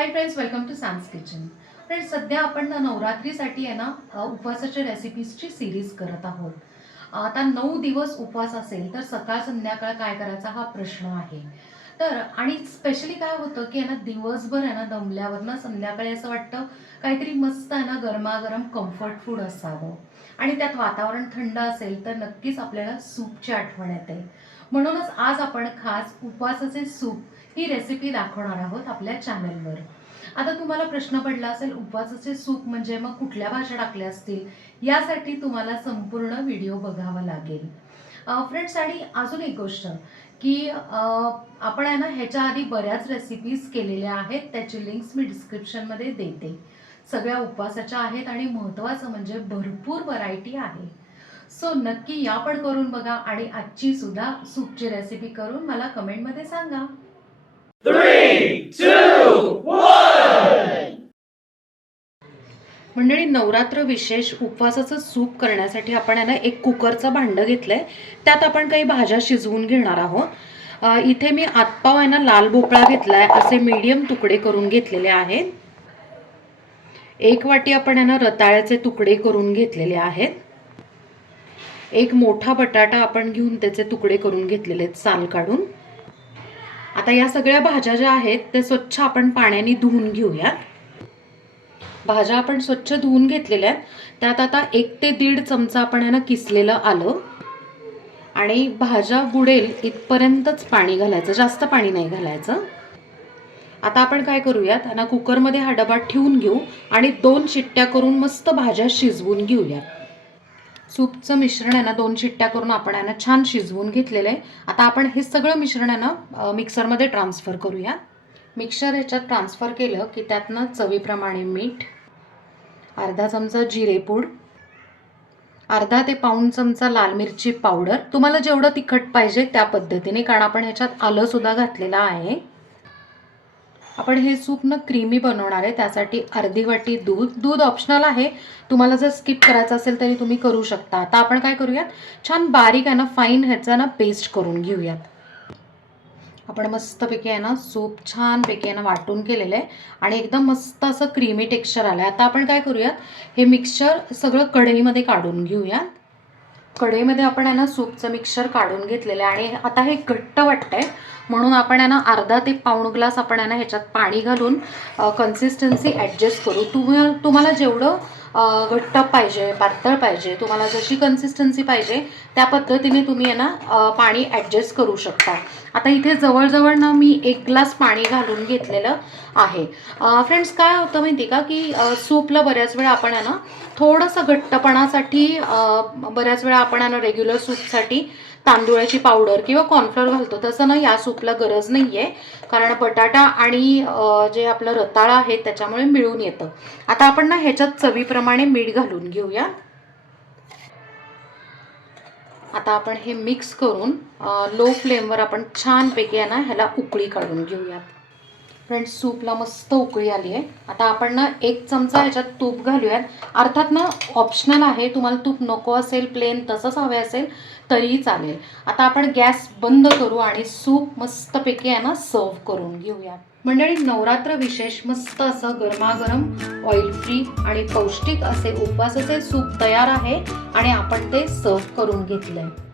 Hi friends welcome to Sam's kitchen friends सध्या आपण नवरात्रीसाठी आहे ना उपवासाच्या रेसिपीजची सिरीज करत आहोत. आता नऊ दिवस उपवास असेल तर सकाळ संध्याकाळ काय करायचा हा प्रश्न आहे. तर आणि स्पेशली काय होतं की ना दिवसभर आहे ना दमल्यावर ना संध्याकाळी असं वाटतं काहीतरी मस्त आहे ना गरमागरम कम्फर्ट फूड असावं. आणि त्यात वातावरण थंड असेल तर नक्कीच आपल्याला सूपची आठवण येते. म्हणूनच आज आपण खास उपवासाचे सूप ही रेसिपी दाखवणार आहोत आपल्या चॅनलवर आता तुम्हाला प्रश्न पडला असेल उपवासाचे सूप म्हणजे मग कुठल्या भाज्या टाकल्या असतील? यासाठी तुम्हाला संपूर्ण व्हिडिओ बघावा लागेल. फ्रेंड्स आणि अजून एक गोष्ट की आपण आहे ना ह्याच्या आधी बऱ्याच रेसिपीज केलेल्या आहेत त्याची लिंक्स मी डिस्क्रिप्शनमध्ये देते. सगळ्या उपवासाच्या आहेत आणि महत्त्वाचं म्हणजे भरपूर व्हरायटी आहे. सो नक्की या पण करून बघा आणि आजची सुद्धा सूपची रेसिपी करून मला कमेंटमध्ये सांगा. मंडळी नवरात्र विशेष उपवासाचं सूप करण्यासाठी आपण आहे ना एक कुकरचं भांडं घेतलंय. त्यात आपण काही भाज्या शिजवून घेणार आहोत. इथे मी आतपाव आहे ना लाल भोपळा घेतलाय. असे मीडियम तुकडे करून घेतलेले आहेत. एक वाटी आपण आहे ना रताळ्याचे तुकडे करून घेतलेले आहेत. एक मोठा बटाटा आपण घेऊन त्याचे तुकडे करून घेतलेले आहेत साल काढून. आता या सगळ्या भाज्या ज्या आहेत ते स्वच्छ आपण पाण्याने धुवून घेऊयात. भाज्या आपण स्वच्छ धुवून घेतलेल्या आहेत. त्यात आता एक ते दीड चमचा आपण यानं किसलेलं आलं. आणि भाज्या बुडेल इथपर्यंतच पाणी घालायचं. जास्त पाणी नाही घालायचं. आता आपण काय करूयात? ना कुकरमध्ये हा डबा ठेवून घेऊ आणि दोन शिट्ट्या करून मस्त भाज्या शिजवून घेऊयात. सूपचं मिश्रण आहे ना दोन शिट्ट्या करून आपण आहे ना छान शिजवून घेतलेलं आहे. आता आपण हे सगळं मिश्रण आहे ना मिक्सरमध्ये ट्रान्सफर करूया मिक्सर ह्याच्यात ट्रान्सफर केलं की त्यातनं चवीप्रमाणे मीठ अर्धा चमचा जिरेपूड अर्धा ते पाऊण चमचा लाल मिरची पावडर. तुम्हाला जेवढं तिखट पाहिजे त्या पद्धतीने कारण आपण ह्याच्यात आलंसुद्धा घातलेलं आहे. आपण हे सूप न क्रीमी बनवणार आहे त्यासाठी अर्धी वाटी दूध. दूध ऑप्शनल आहे. तुम्हाला जर स्किप करायचं असेल तरी तुम्ही करू शकता. आता आपण काय करूयात? छान बारीक आहे ना फाईन ह्याचा ना पेस्ट करून घेऊयात. आपण मस्तपैकी आहे ना सूप छानपैकी आहे ना वाटून केलेलं आहे. आणि एकदम मस्त असं क्रीमी टेक्स्चर आलं आहे आता आपण काय करूयात? हे मिक्सचर सगळं कढईमध्ये काढून घेऊयात. कढईमध्ये आपण आहे ना सूपचं मिक्सर काढून घेतलेलं आहे. आणि आता हे घट्ट वाटतंय. म्हणून आपण आहे ना अर्धा ते पाऊण ग्लास आपण आहे ना ह्याच्यात पाणी घालून कन्सिस्टन्सी ॲडजस्ट करू. तुम्ही तुम्हाला जेवढं घट्ट पाहिजे पातळ पाहिजे तुम्हाला जशी कन्सिस्टन्सी पाहिजे त्या पद्धतीने तुम्ही आहे ना पाणी ॲडजस्ट करू शकता. आता इथे जवळजवळ ना मी एक ग्लास पाणी घालून घेतलेलं आहे. फ्रेंड्स काय होतं माहिती का की सूपला बऱ्याच वेळा आपण आहे ना थोडंसं घट्टपणासाठी बऱ्याच वेळा आपण आहे ना रेग्युलर सूपसाठी तांदूळाची पावडर किंवा कॉर्नफ्लोअर घालतो. तसं ना या सूपला गरज नाही आहे कारण बटाटा आणि जे आपलं रताळा आहे त्याच्यामुळे मिळून येतं. आता आपण ना ह्याच्यात चवीप्रमाणे मीठ घालून घेऊया. आता आपण हे मिक्स करून लो फ्लेमवर आपण छानपैकी आहे ना ह्याला उकळी काढून घेऊयात. फ्रेंड्स सूपला मस्त उकळी आली आहे आता आपण ना एक चमचा ह्याच्यात तूप घालूयात. अर्थात ना ऑप्शनल आहे तुम्हाला तूप नको असेल प्लेन तसंच हवे असेल तरीही चालेल. आता आपण गॅस बंद करू आणि सूप मस्तपैकी आहे ना सर्व करून घेऊयात मंडळी नवरात्र विशेष मस्त असं गरमागरम ऑइल फ्री आणि पौष्टिक असे उपवासाचे सूप तयार आहे आणि आपण ते सर्व करून घेतलं आहे